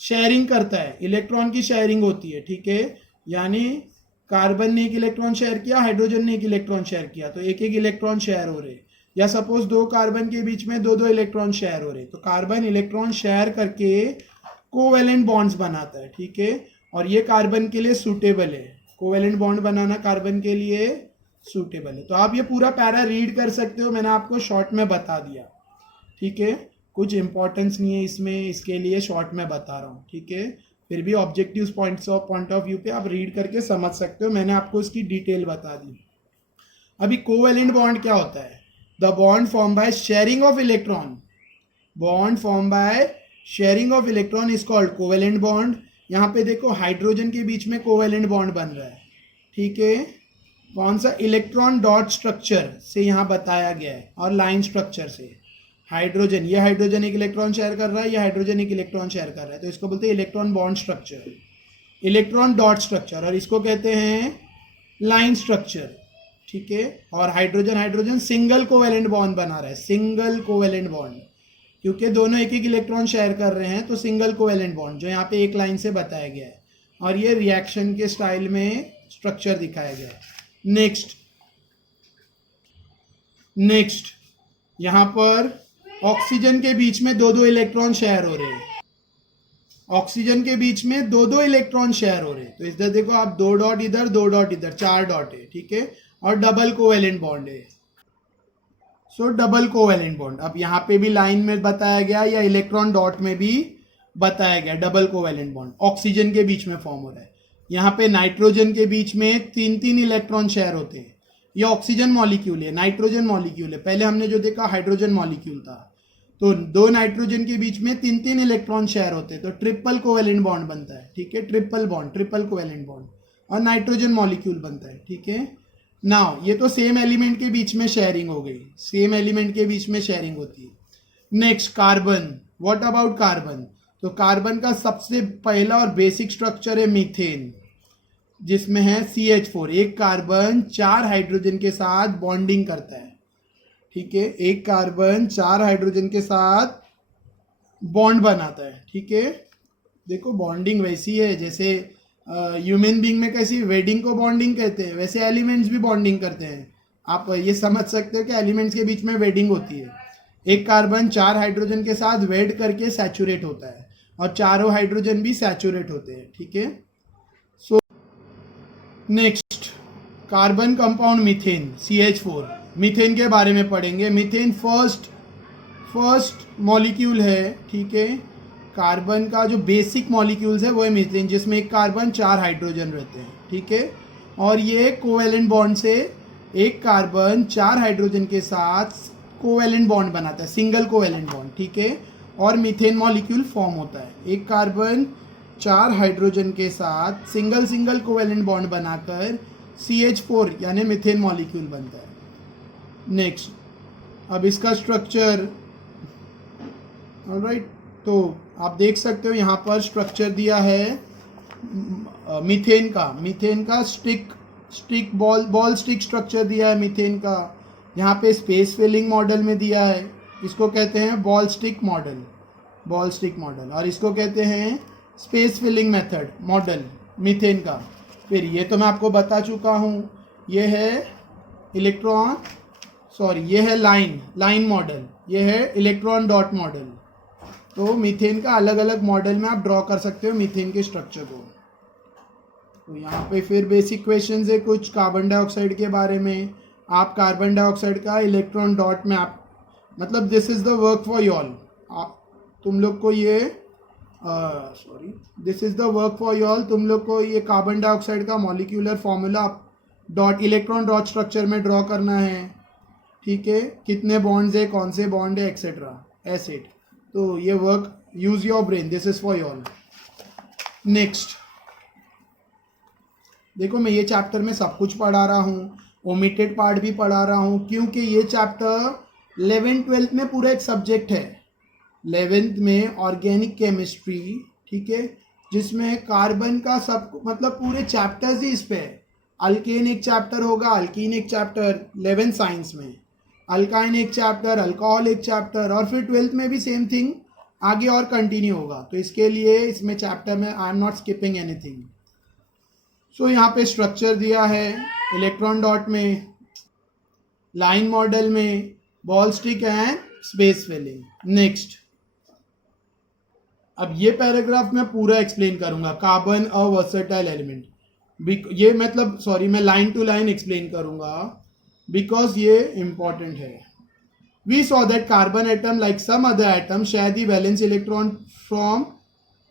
शेयरिंग करता है। इलेक्ट्रॉन की शेयरिंग होती है, ठीक है। यानी कार्बन ने एक इलेक्ट्रॉन शेयर किया, हाइड्रोजन ने एक इलेक्ट्रॉन शेयर किया, तो एक एक इलेक्ट्रॉन शेयर हो रहे। या सपोज 2 कार्बन के बीच में 2 2 इलेक्ट्रॉन शेयर हो रहे, तो कार्बन इलेक्ट्रॉन शेयर करके कोवेलेंट बॉन्ड्स बनाता है, ठीक है। और ये कार्बन के लिए सूटेबल है, कोवेलेंट बॉन्ड बनाना कार्बन के लिए सूटेबल है। तो आप ये पूरा पैरा रीड कर सकते हो, मैंने आपको शॉर्ट में बता दिया, ठीक है। कुछ इंपॉर्टेंस नहीं है इसमें, इसके लिए शॉर्ट में बता रहा हूँ, ठीक है। फिर भी ऑब्जेक्टिव पॉइंट ऑफ व्यू पे आप रीड करके समझ सकते हो, मैंने आपको इसकी डिटेल बता दी। अभी कोवेलेंट बॉन्ड क्या होता है? The bond form by sharing of electron, bond form by sharing of electron is called covalent bond. यहाँ पे देखो हाइड्रोजन के बीच में कोवेलेंट बॉन्ड बन रहा है, ठीक है। कौन सा? इलेक्ट्रॉन डॉट स्ट्रक्चर से यहाँ बताया गया है, और लाइन स्ट्रक्चर से। हाइड्रोजन, ये हाइड्रोजन एक इलेक्ट्रॉन शेयर कर रहा है, ये हाइड्रोजन एक इलेक्ट्रॉन शेयर कर रहा है, तो इसको बोलते हैं electron bond structure, electron dot structure, और इसको कहते हैं लाइन स्ट्रक्चर, ठीक है। और हाइड्रोजन सिंगल कोवेलेंट बॉन्ड बना रहा है, सिंगल कोवेलेंट बॉन्ड, क्योंकि दोनों एक एक इलेक्ट्रॉन शेयर कर रहे हैं, तो सिंगल कोवेलेंट बॉन्ड जो यहाँ पे एक लाइन से बताया गया है, और ये रिएक्शन के स्टाइल में स्ट्रक्चर दिखाया गया है। नेक्स्ट यहाँ पर ऑक्सीजन के बीच में 2 2 इलेक्ट्रॉन शेयर हो रहे हैं, ऑक्सीजन के बीच में 2 2 इलेक्ट्रॉन शेयर हो रहे हैं। तो इधर देखो आप 2 डॉट इधर 2 डॉट इधर, 4 डॉट है, ठीक है। और डबल कोवेलेंट बॉन्ड है, सो डबल कोवेलेंट बॉन्ड। अब यहाँ पे भी लाइन में बताया गया या इलेक्ट्रॉन डॉट में भी बताया गया, डबल कोवेलेंट बॉन्ड ऑक्सीजन के बीच में फॉर्म हो रहा है। यहाँ पे नाइट्रोजन के बीच में 3 3 इलेक्ट्रॉन शेयर होते हैं। ये ऑक्सीजन मॉलिक्यूल है, नाइट्रोजन मॉलिक्यूल है। पहले हमने जो देखा हाइड्रोजन मॉलिक्यूल था, तो 2 नाइट्रोजन के बीच में 3 3 इलेक्ट्रॉन शेयर होते हैं, तो ट्रिपल कोवेलेंट बॉन्ड बनता है, ठीक है। Triple bond, triple covalent bond, और नाइट्रोजन मॉलिक्यूल बनता है, ठीक है। नाउ ये तो सेम एलिमेंट के बीच में शेयरिंग हो गई, सेम एलिमेंट के बीच में शेयरिंग होती है। Next carbon, what about carbon? तो कार्बन का सबसे पहला और बेसिक स्ट्रक्चर है मीथेन, जिसमें है CH4। एक कार्बन 4 हाइड्रोजन के साथ बॉन्डिंग करता है, ठीक है। एक कार्बन 4 हाइड्रोजन के साथ बॉन्ड बनाता है, ठीक है। देखो बॉन्डिंग वैसी है जैसे ह्यूमन बीइंग में कैसी वेडिंग को बॉन्डिंग कहते हैं, वैसे एलिमेंट्स भी बॉन्डिंग करते हैं। आप ये समझ सकते हो कि एलिमेंट्स के बीच में वेडिंग होती है। एक कार्बन 4 हाइड्रोजन के साथ वेड करके सैचुरेट होता है, और चारों हाइड्रोजन भी सैचुरेट होते हैं, ठीक है। So next carbon compound methane, CH4। Methane के बारे में पढ़ेंगे। मीथेन फर्स्ट मॉलिक्यूल है, ठीक है। कार्बन का जो बेसिक मॉलिक्यूल्स है वो है मीथेन, जिसमें एक कार्बन 4 हाइड्रोजन रहते हैं, ठीक है। और ये कोवेलेंट बॉन्ड से एक कार्बन 4 हाइड्रोजन के साथ कोवेलेंट बॉन्ड बनाता है, सिंगल कोवेलेंट बॉन्ड, ठीक है, और मीथेन मॉलिक्यूल फॉर्म होता है। एक कार्बन 4 हाइड्रोजन के साथ सिंगल सिंगल कोवेलेंट बॉन्ड बनाकर CH4 यानी मीथेन मॉलिक्यूल बनता है। नेक्स्ट, अब इसका स्ट्रक्चर, ऑलराइट, तो आप देख सकते हो यहाँ पर स्ट्रक्चर दिया है मीथेन का स्टिक बॉल स्टिक स्ट्रक्चर दिया है मीथेन का। यहाँ पे स्पेस फिलिंग मॉडल में दिया है, इसको कहते हैं बॉल स्टिक मॉडल, और इसको कहते हैं space filling method model methane का। फिर ये तो मैं आपको बता चुका हूँ, ये है ये है लाइन मॉडल, ये है इलेक्ट्रॉन डॉट मॉडल। तो मीथेन का अलग अलग मॉडल में आप ड्रॉ कर सकते हो मीथेन के स्ट्रक्चर को। तो यहाँ पे फिर बेसिक क्वेश्चंस है कुछ कार्बन डाइऑक्साइड के बारे में। आप कार्बन डाइऑक्साइड का इलेक्ट्रॉन डॉट में आप मतलब this is the work for you all, तुम लोग को ये this is the work for you all, तुम लोग को ये कार्बन डाइऑक्साइड का molecular formula electron dot structure में ड्रॉ करना है, ठीक है, कितने बॉन्ड्स है, कौन से बॉन्ड है, एक्सेट्रा, एसिड। तो ये work, use your brain, this is for you all. Next देखो, मैं ये चैप्टर में सब कुछ पढ़ा रहा हूँ, ओमिटेड पार्ट भी पढ़ा रहा हूँ, क्योंकि ये चैप्टर 11th-12th में पूरा एक सब्जेक्ट है। 11th में ऑर्गेनिक केमिस्ट्री, ठीक है, जिसमें कार्बन का सब मतलब पूरे चैप्टर्स ही इस पे है। अल्केन एक चैप्टर होगा, अल्कीन एक चैप्टर 11th साइंस में, अल्काइन एक चैप्टर, अल्कोहल एक चैप्टर, और फिर 12th में भी सेम थिंग आगे और कंटिन्यू होगा। तो इसके लिए इसमें चैप्टर में I am not skipping anything. So यहाँ पे स्ट्रक्चर दिया है इलेक्ट्रॉन डॉट में, लाइन मॉडल में, ball stick and space filling. Next, अब ये पैराग्राफ मैं पूरा एक्सप्लेन करूंगा, कार्बन अ वर्सेटाइल एलिमेंट। ये मतलब मैं लाइन टू लाइन एक्सप्लेन करूंगा बिकॉज ये इंपॉर्टेंट है। We saw that carbon atom like some other atom share the valence electron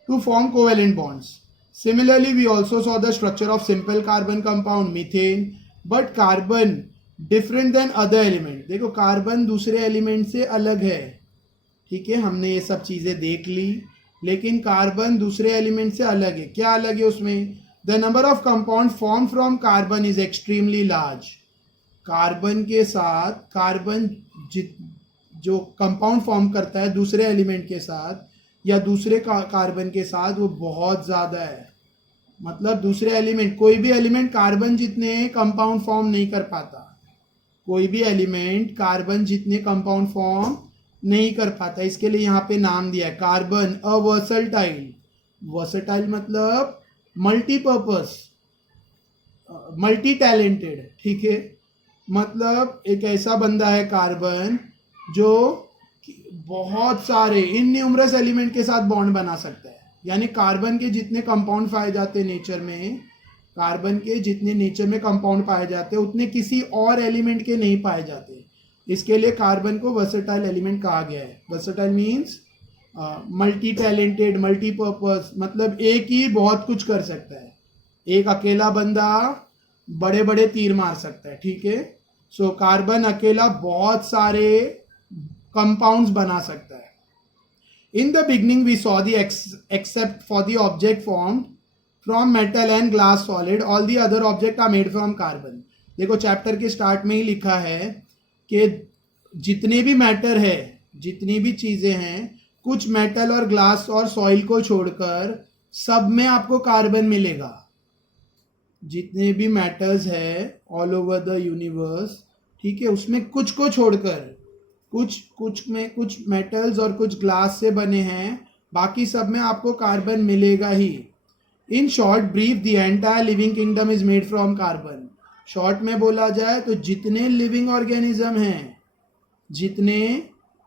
to form covalent bonds. Similarly, we also saw the structure of simple carbon compound methane, but carbon different than other element. देखो carbon दूसरे element से अलग है, ठीक है, हमने ये सब चीज़ें देख ली, लेकिन कार्बन दूसरे एलिमेंट से अलग है। क्या अलग है उसमें? The number of compound form from carbon is extremely large. Carbon के साथ कार्बन जो कंपाउंड फॉर्म करता है दूसरे एलिमेंट के साथ या दूसरे कार्बन के साथ, वो बहुत ज़्यादा है। मतलब दूसरे एलिमेंट, कोई भी एलिमेंट कार्बन जितने कंपाउंड फॉर्म नहीं कर पाता, कोई भी एलिमेंट कार्बन जितने कंपाउंड फॉर्म नहीं कर पाता। इसके लिए यहाँ पे नाम दिया है कार्बन अ वर्सेटाइल। वर्सेटाइल मतलब मल्टीपर्पस, मल्टी टैलेंटेड, ठीक है, मतलब एक ऐसा बंदा है कार्बन जो बहुत सारे इनन्यूमरस एलिमेंट के साथ बॉन्ड बना सकता है। यानी कार्बन के जितने कंपाउंड पाए जाते हैं नेचर में, कार्बन के जितने नेचर में कंपाउंड पाए जाते हैं उतने किसी और एलिमेंट के नहीं पाए जाते। इसके लिए कार्बन को वर्सेटाइल एलिमेंट कहा गया है। Versatile means multi talented, multipurpose, मतलब एक ही बहुत कुछ कर सकता है। एक अकेला बंदा बड़े बड़े तीर मार सकता है, ठीक है। सो कार्बन अकेला बहुत सारे कंपाउंड्स बना सकता है। In the beginning we saw the except for the object formed from metal and glass solid, all the other object are made from carbon. देखो चैप्टर के स्टार्ट में ही लिखा है कि जितने भी मैटर है, जितनी भी चीजें हैं, कुछ मेटल और ग्लास और सॉइल को छोड़कर सब में आपको कार्बन मिलेगा। जितने भी मैटर्स है ऑल ओवर द यूनिवर्स, ठीक है, उसमें कुछ को छोड़कर, कुछ में कुछ मेटल्स और कुछ ग्लास से बने हैं, बाकी सब में आपको कार्बन मिलेगा ही। In short brief the entire living kingdom is made from carbon. Short में बोला जाए तो जितने लिविंग ऑर्गेनिज्म हैं, जितने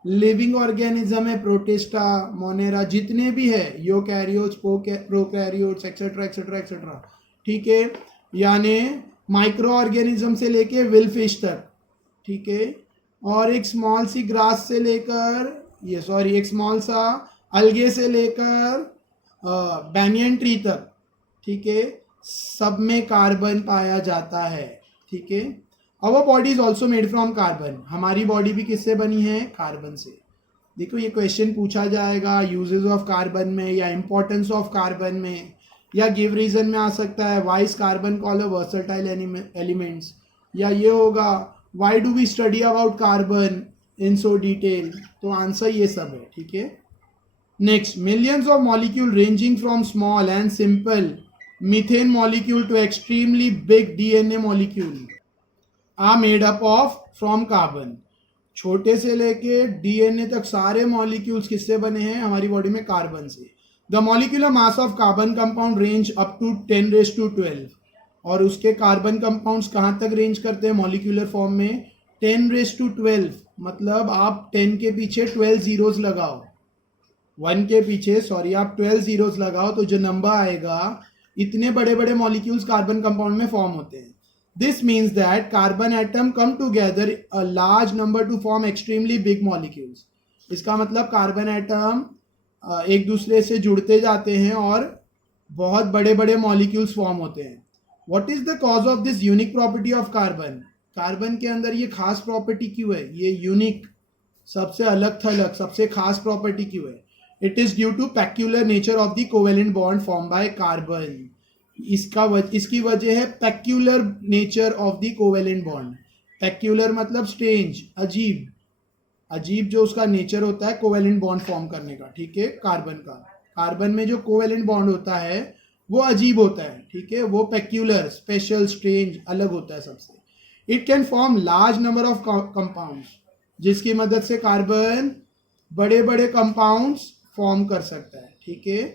लिविंग ऑर्गेनिज्म है, प्रोटिस्टा, मोनेरा, जितने भी है, eukaryotes, prokaryotes, etcetera etcetera etcetera, ठीक है, यानी माइक्रो ऑर्गेनिज्म से लेके विल फिश तक, ठीक है, और एक स्मॉल सी ग्रास से लेकर एक स्मॉल सा अलगे से लेकर बैनियन ट्री तक, ठीक है, सब में कार्बन पाया जाता है, ठीक है। Our body is also made from carbon, हमारी बॉडी भी किससे बनी है, कार्बन से। देखो ये क्वेश्चन पूछा जाएगा यूजेस ऑफ कार्बन में या इंपॉर्टेंस ऑफ कार्बन में, या गिव रीजन में आ सकता है why is carbon called a versatile elements, या ये होगा why do we study about carbon in so detail. तो आंसर ये सब है, ठीक है। Next, millions of molecule ranging from small and simple methane molecule to extremely big DNA molecule are made up of from carbon. छोटे से लेके DNA तक सारे मॉलिक्यूल्स किससे बने हैं, हमारी बॉडी में कार्बन से। The molecular mass of carbon compound range up to 10⁻²²। और उसके कार्बन कंपाउंड्स कहाँ तक रेंज करते हैं मॉलिक्यूलर फॉर्म में, 10⁻²12। मतलब आप 10 के पीछे 12 जीरोस लगाओ, 1 के पीछे सॉरी आप 12 जीरोस लगाओ, तो जो नंबर आएगा इतने बड़े बड़े मॉलिक्यूल्स कार्बन कंपाउंड में फॉर्म होते हैं। This means that carbon atom come together a large number to form extremely big molecules. इसका मतलब कार्बन एटम एक दूसरे से जुड़ते जाते हैं और बहुत बड़े बड़े मॉलिक्यूल्स फॉर्म होते हैं। What is the cause of this unique property of carbon? Carbon के अंदर ये खास प्रॉपर्टी क्यों है, ये यूनिक, सबसे अलग थलग, सबसे खास प्रॉपर्टी क्यों है? It is due to peculiar nature of the covalent bond formed by carbon. इसकी वजह है peculiar nature of the covalent bond. Peculiar मतलब स्ट्रेंज, अजीब, अजीब जो उसका नेचर होता है कोवेलेंट बॉन्ड फॉर्म करने का, ठीक है। कार्बन का, कार्बन में जो कोवेलेंट बॉन्ड होता है वो अजीब होता है, ठीक है, वो पेक्यूलर, स्पेशल, स्ट्रेंज, अलग होता है सबसे। It can form large number of compounds, जिसकी मदद से कार्बन बड़े बड़े कंपाउंड्स फॉर्म कर सकता है, ठीक है,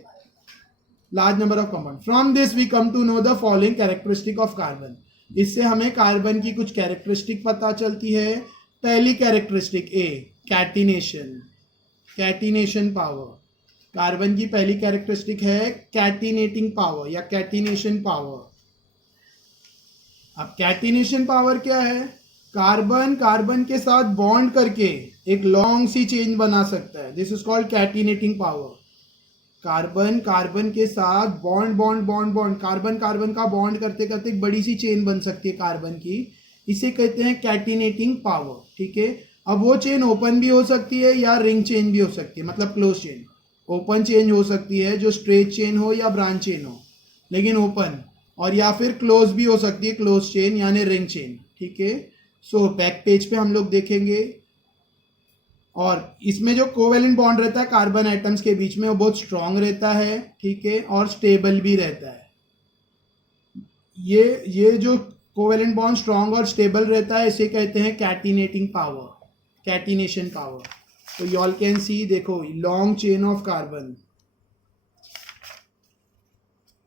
large number of compound. From this we come to know the following characteristic of carbon. इससे हमें कार्बन की कुछ कैरेक्टरिस्टिक पता चलती है। पहली कैरेक्टरिस्टिक ए, कैटिनेशन, कैटिनेशन पावर। कार्बन की पहली कैरेक्टरिस्टिक है कैटिनेटिंग पावर या कैटिनेशन पावर। अब कैटिनेशन पावर क्या है, कार्बन कार्बन के साथ बॉन्ड करके एक लॉन्ग सी चेन बना सकता है, this is called catenating power. Carbon carbon के साथ bond bond bond bond, carbon carbon का बॉन्ड करते करते एक बड़ी सी चेन बन सकती है कार्बन की, इसे कहते हैं कैटिनेटिंग पावर, ठीक है। अब वो चेन ओपन भी हो सकती है या रिंग चेन भी हो सकती है, मतलब क्लोज चेन। ओपन चेन हो सकती है जो स्ट्रेट चेन हो या ब्रांच चेन हो, लेकिन ओपन, और या फिर क्लोज भी हो सकती है, क्लोज चेन यानी रिंग चेन, ठीक है। सो बैक पेज पे हम लोग देखेंगे। और इसमें जो कोवेलेंट बॉन्ड रहता है कार्बन एटम्स के बीच में वो बहुत स्ट्रांग रहता है, ठीक है, और स्टेबल भी रहता है। ये जो कोवेलेंट बॉन्ड स्ट्रांग और स्टेबल रहता है इसे कहते हैं कैटिनेटिंग पावर, कैटिनेशन पावर। तो यू ऑल कैन सी, देखो long chain of carbon,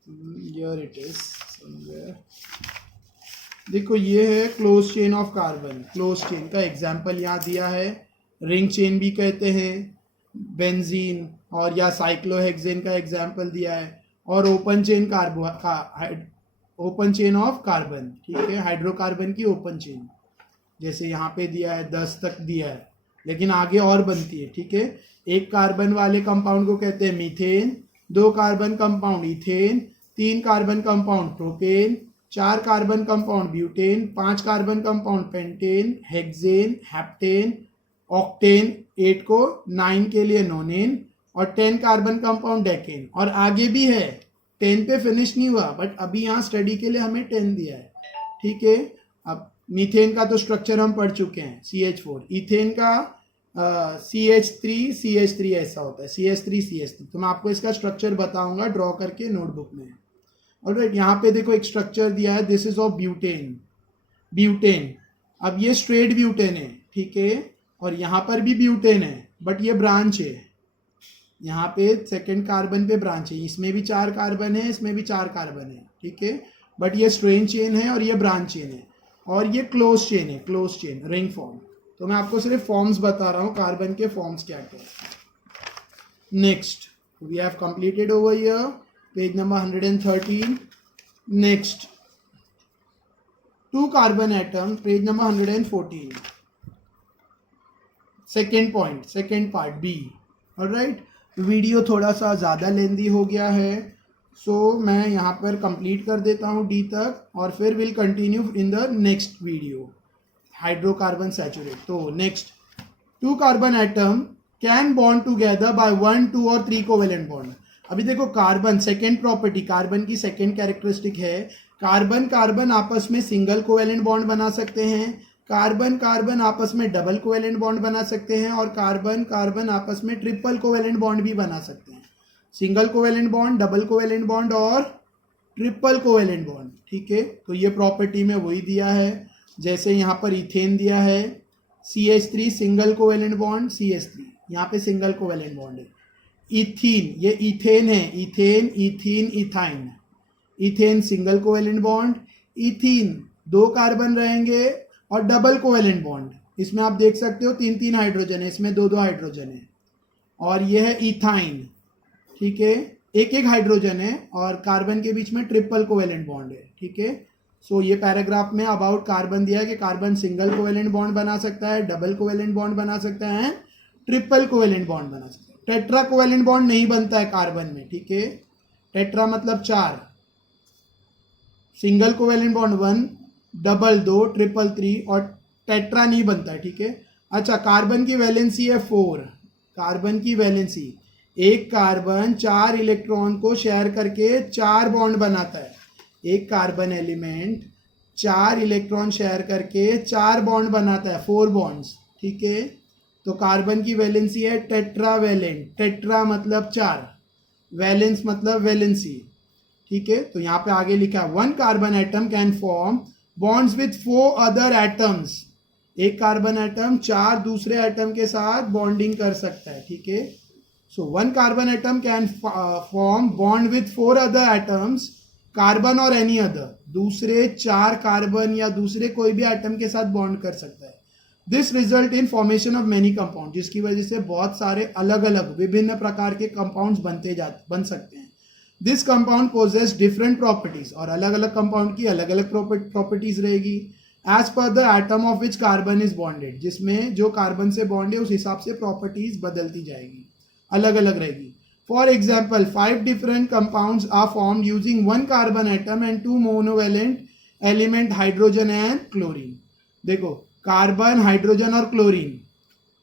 here it is somewhere, देखो ये है close chain of carbon. Close chain का एग्जांपल यहाँ दिया है, रिंग चेन भी कहते हैं, बेंजीन और या साइक्लोहेक्सेन का एग्जांपल दिया है, और open chain open chain of carbon, ठीक है, हाइड्रोकार्बन की ओपन चेन, जैसे यहाँ पे दिया है 10 तक दिया है, लेकिन आगे और बनती है, ठीक है। एक कार्बन वाले कंपाउंड को कहते हैं methane, 2 carbon compound ethane, 3 carbon compound propane, 4 carbon compound butane, 5 carbon compound pentane, hexane, heptane, octane, 8 को 9 के लिए नोनेन, और 10 कार्बन कंपाउंड डेकेन। और आगे भी है, 10 पे फिनिश नहीं हुआ, बट अभी यहाँ स्टडी के लिए हमें 10 दिया है, ठीक है। अब मीथेन का तो स्ट्रक्चर हम पढ़ चुके हैं, CH4। इथेन का CH3 ऐसा होता है, CH3 तो मैं आपको इसका स्ट्रक्चर बताऊंगा ड्रॉ करके नोटबुक में। ऑलराइट, यहाँ पे देखो एक स्ट्रक्चर दिया है, this is of butane, butane. अब ये स्ट्रेट ब्यूटेन है, ठीक है, और यहाँ पर भी ब्यूटेन है, बट ये ब्रांच है, यहाँ पे सेकंड कार्बन पे ब्रांच है, इसमें भी 4 कार्बन है, इसमें भी 4 कार्बन है, ठीक है, बट ये स्ट्रेट चेन है और ये ब्रांच चेन है, और ये क्लोज चेन है, क्लोज चेन, रिंग फॉर्म। तो मैं आपको सिर्फ फॉर्म्स बता रहा हूँ, कार्बन के फॉर्म्स क्या क्या है। Next we have completed over here page number 113। Next 2 carbon atom, page number 114, second point, second part B. Alright, video थोड़ा सा ज़्यादा लेंदी हो गया है, सो मैं यहाँ पर कंप्लीट कर देता हूँ डी तक, और फिर will continue in the next video. Hydrocarbon saturate. तो next, 2 carbon atom can bond together by 1, 2 और 3 कोवेलेंट बॉन्ड. अभी देखो कार्बन सेकेंड प्रॉपर्टी, कार्बन की सेकेंड कैरेक्टरिस्टिक है, कार्बन कार्बन आपस में सिंगल कोवेलेंट बॉन्ड बना सकते हैं, कार्बन कार्बन आपस में डबल कोवेलेंट बॉन्ड बना सकते हैं, और कार्बन कार्बन आपस में ट्रिपल कोवेलेंट बॉन्ड भी बना सकते हैं. Single covalent bond, double covalent bond और ट्रिपल कोवेलेंट बॉन्ड. ठीक है, तो ये प्रॉपर्टी में वही दिया है. जैसे यहाँ पर इथेन दिया है, CH3 single covalent bond, CH3 यहाँ पे सिंगल कोवेलेंट बॉन्ड है. इथीन, ये इथेन है, ethane ethene ethyne. Ethane single covalent bond, ethene 2 carbon रहेंगे और डबल कोवेलेंट बॉन्ड. इसमें आप देख सकते हो 3-3 हाइड्रोजन है, इसमें 2-2 हाइड्रोजन है. और यह है इथाइन. ठीक है, एक एक हाइड्रोजन है और कार्बन के बीच में ट्रिपल कोवेलेंट बॉन्ड है. ठीक है, सो ये पैराग्राफ में अबाउट कार्बन दिया है कि कार्बन सिंगल कोवेलेंट बॉन्ड बना सकता है, डबल कोवेलेंट बॉन्ड बना सकता है, ट्रिपल कोवेलेंट बॉन्ड बना सकता है. टेट्रा कोवेलेंट बॉन्ड नहीं बनता है कार्बन में. ठीक है, टेट्रा मतलब 4, single covalent bond 1, double 2, triple 3 और टेट्रा नहीं बनता है. ठीक है, अच्छा कार्बन की वैलेंसी है 4. कार्बन की वैलेंसी, एक कार्बन 4 इलेक्ट्रॉन को शेयर करके 4 बॉन्ड बनाता है. एक कार्बन एलिमेंट 4 इलेक्ट्रॉन शेयर करके 4 बॉन्ड बनाता है, 4 बॉन्ड्स. ठीक है, तो कार्बन की वैलेंसी है टेट्रावैलेंट. टेट्रा मतलब 4, वैलेंस मतलब वैलेंसी. ठीक है, तो यहाँ पे आगे लिखा है 1 carbon atom can form bonds with 4 other atoms. एक कार्बन एटम 4 दूसरे एटम के साथ बॉन्डिंग कर सकता है. ठीक है, सो 1 carbon atom can form bond with 4 other atoms, carbon और एनी अदर. दूसरे 4 कार्बन या दूसरे कोई भी एटम के साथ बॉन्ड कर सकता है. This result in formation of many compound, जिसकी वजह से बहुत सारे अलग अलग विभिन्न प्रकार के कंपाउंड्स बन सकते हैं. This compound possess different properties, और अलग अलग कंपाउंड की अलग अलग प्रॉपर्टीज रहेगी. As per the atom of which carbon is bonded, जिसमें जो कार्बन से बॉन्ड है उस हिसाब से प्रॉपर्टीज बदलती जाएगी, अलग अलग रहेगी. For example 5 different compounds are formed using 1 carbon atom and 2 monovalent element hydrogen and chlorine. देखो कार्बन, हाइड्रोजन और क्लोरीन,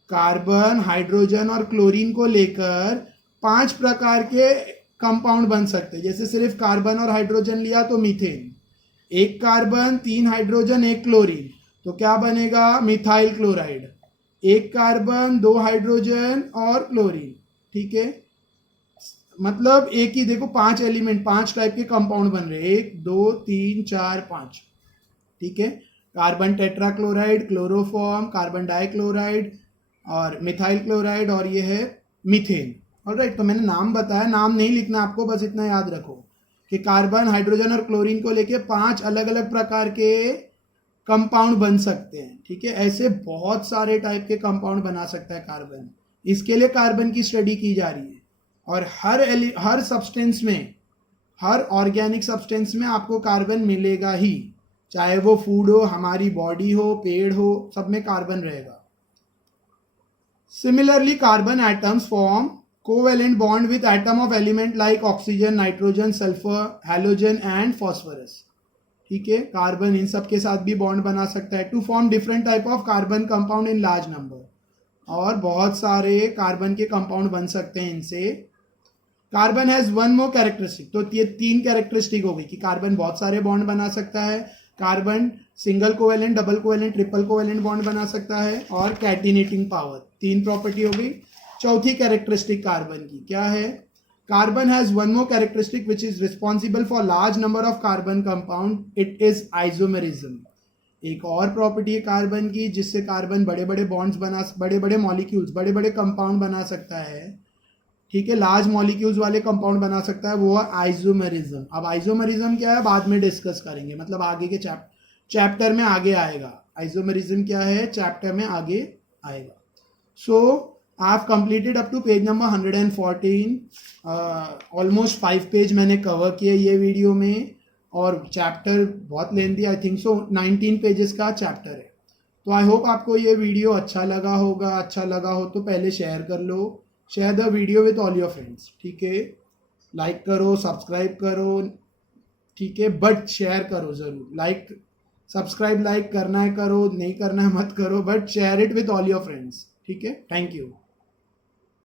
कार्बन, हाइड्रोजन और क्लोरीन को लेकर 5 प्रकार के कंपाउंड बन सकते हैं. जैसे सिर्फ कार्बन और हाइड्रोजन लिया तो मीथेन, एक कार्बन 3 हाइड्रोजन 1 क्लोरीन, तो क्या बनेगा, मिथाइल क्लोराइड. एक कार्बन 2 हाइड्रोजन और क्लोरीन. ठीक है, मतलब एक ही देखो 5 एलिमेंट, 5 टाइप के कंपाउंड बन रहे हैं, 1 2 3 4 5. ठीक है, carbon tetrachloride, chloroform, carbon dichloride और मिथाइल क्लोराइड, और ये है मीथेन. ऑलराइट, तो मैंने नाम बताया, नाम नहीं लिखना आपको, बस इतना याद रखो कि कार्बन, हाइड्रोजन और क्लोरीन को लेके 5 अलग अलग प्रकार के कंपाउंड बन सकते हैं. ठीक है, ऐसे बहुत सारे टाइप के कंपाउंड बना सकता है कार्बन. इसके लिए कार्बन की स्टडी की जा रही है. और हर सब्सटेंस में, हर ऑर्गेनिक सब्सटेंस में आपको कार्बन मिलेगा ही, चाहे वो फूड हो, हमारी बॉडी हो, पेड़ हो, सब में कार्बन रहेगा. Similarly carbon atoms form covalent bond with atom of element like oxygen, nitrogen, sulphur, halogen and phosphorus. ठीक है, कार्बन इन सब के साथ भी बॉन्ड बना सकता है to form different type of carbon compound in large number. और बहुत सारे कार्बन के कंपाउंड बन सकते हैं इनसे. कार्बन हैज 1 मोर कैरेक्टरिस्टिक, तो ये 3 कैरेक्टरिस्टिक हो गई कि कार्बन बहुत सारे बॉन्ड बना सकता है, carbon single covalent, double covalent, triple covalent bond बना सकता है, और कैटिनेटिंग पावर. 3 प्रॉपर्टी हो गई. चौथी कैरेक्टरिस्टिक कार्बन की क्या है, carbon has 1 more characteristic which is responsible for large number of carbon compound, it is isomerism. एक और प्रॉपर्टी है कार्बन की जिससे कार्बन बड़े बड़े बॉन्ड्स बना, बड़े बड़े मॉलिक्यूल्स, बड़े बड़े कंपाउंड बना सकता है. ठीक है, लार्ज मॉलिक्यूल्स वाले कंपाउंड बना सकता है, वो है आइसोमेरिज्म. अब आइसोमेरिज्म क्या है बाद में डिस्कस करेंगे, मतलब आगे के चैप्टर में आगे आएगा. आइसोमेरिज्म क्या है चैप्टर में आगे आएगा. So I have completed up to page number 114. Almost 5 page मैंने कवर किए ये वीडियो में, और चैप्टर बहुत lengthy, I think so 19 pages का चैप्टर है. तो आई होप आपको ये वीडियो अच्छा लगा होगा. अच्छा लगा हो तो पहले शेयर कर लो, share the video with all your friends. ठीक है, लाइक करो, सब्सक्राइब करो. ठीक है, बट शेयर करो ज़रूर. लाइक सब्सक्राइब लाइक करना है करो, नहीं करना है मत करो, but share it with all your friends. ठीक है, थैंक यू।